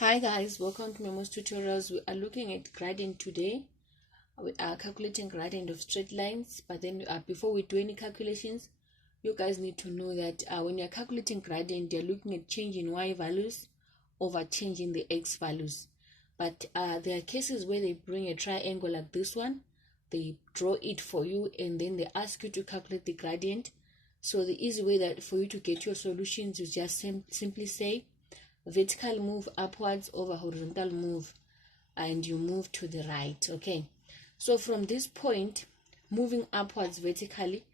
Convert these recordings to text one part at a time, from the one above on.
Hi guys, welcome to Memo's Tutorials. We are looking at gradient today. We are calculating gradient of straight lines, but then before we do any calculations, you guys need to know that when you're calculating gradient, you're looking at changing y values over changing the x values. But there are cases where they bring a triangle like this one, they draw it for you, and then they ask you to calculate the gradient. So the easy way that for you to get your solutions is just simply say vertical move upwards over horizontal move, and you move to the right. Okay, so from this point, moving upwards vertically,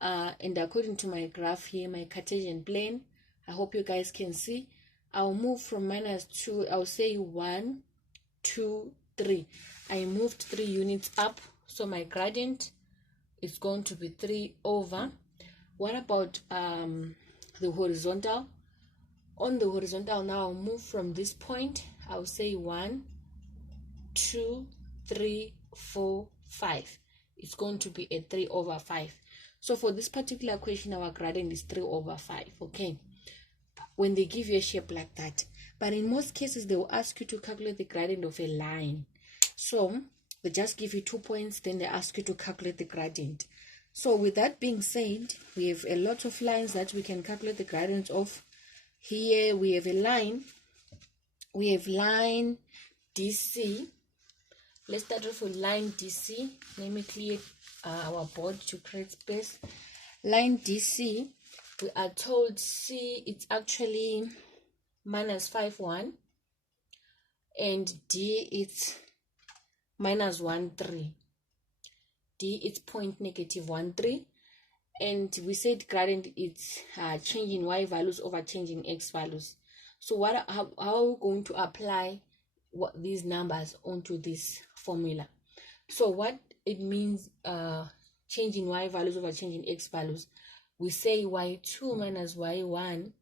and according to my graph here, my Cartesian plane, I hope you guys can see, I'll move from -2, I'll say 1 2 3. I moved 3 units up, so my gradient is going to be 3 over. What about the horizontal? On the horizontal now, I'll move from this point, I'll say 1 2 3 4 5. It's going to be a 3 over 5. So for this particular question, our gradient is 3 over 5. Okay, when they give you a shape like that. But in most cases, they will ask you to calculate the gradient of a line. So they just give you 2 points, then they ask you to calculate the gradient. So with that being said, we have a lot of lines that we can calculate the gradient of. Here we have a line, we have line DC. Let's start off with line DC. Let me clear our board to create space. Line DC, we are told C, it's actually -5 1, and D, it's -1 3. D, it's point -1 3. And we said gradient is changing y values over changing x values. So how are we going to apply these numbers onto this formula? So what it means, changing y values over changing x values, we say y2 minus y1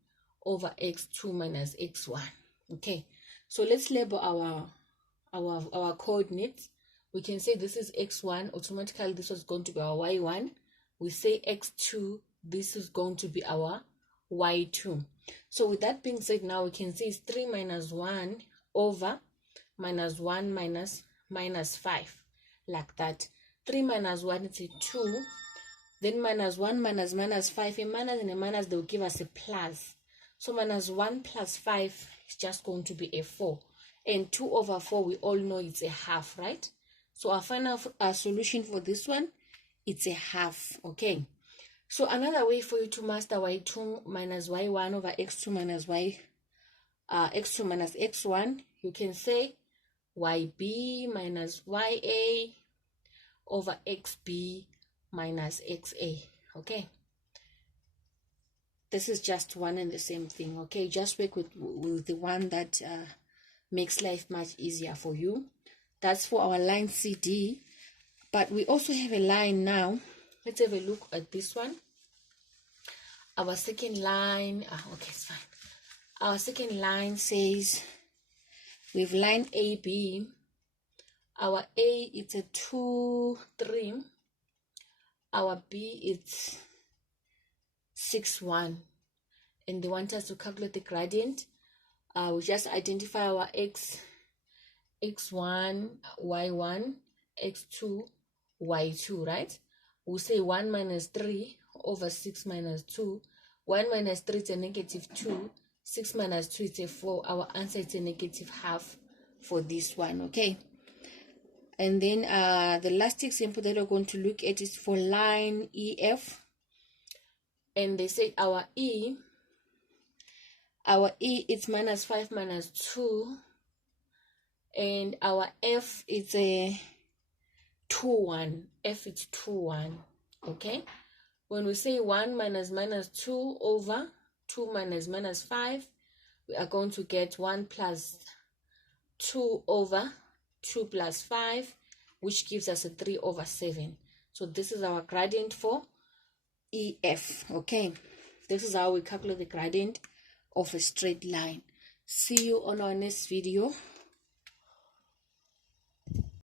over x2 minus x1. Okay, so let's label our coordinates. We can say this is x1, automatically this was going to be our y1. We say x2, this is going to be our y2. So with that being said, now we can say it's 3 minus 1 over -1 minus -5, like that. 3 minus 1 is a 2, then -1 minus -5, a minus and a minus, they'll give us a plus. So -1 plus 5 is just going to be a 4, and 2 over 4, we all know it's a half, right? So our final solution for this one, it's a half. Okay, so another way for you to master y2 minus y1 over x2 minus x2 minus x1, you can say yb minus ya over xb minus xa. Okay, this is just one and the same thing. Okay, just work with the one that makes life much easier for you. That's for our line CD. But we also have a line now. Let's have a look at this one. Our second line, okay, it's fine. Our second line says we have line AB. Our A, it's a 2 3. Our B, it's 6 1. And they want us to calculate the gradient. We just identify our x1, y1, x2, y2, right? We'll say 1 minus 3 over 6 minus 2. 1 minus 3 is a -2. 6 minus 2 is a 4. Our answer is a -half for this one. Okay, and then the last example that we're going to look at is for line EF. And they say our E, it's -5 minus 2, and our F is a 2 1. F is 2 1. Okay, when we say 1 minus -2 over 2 minus -5, we are going to get 1 plus 2 over 2 plus 5, which gives us a 3 over 7. So this is our gradient for EF. Okay, this is how we calculate the gradient of a straight line. See you on our next video.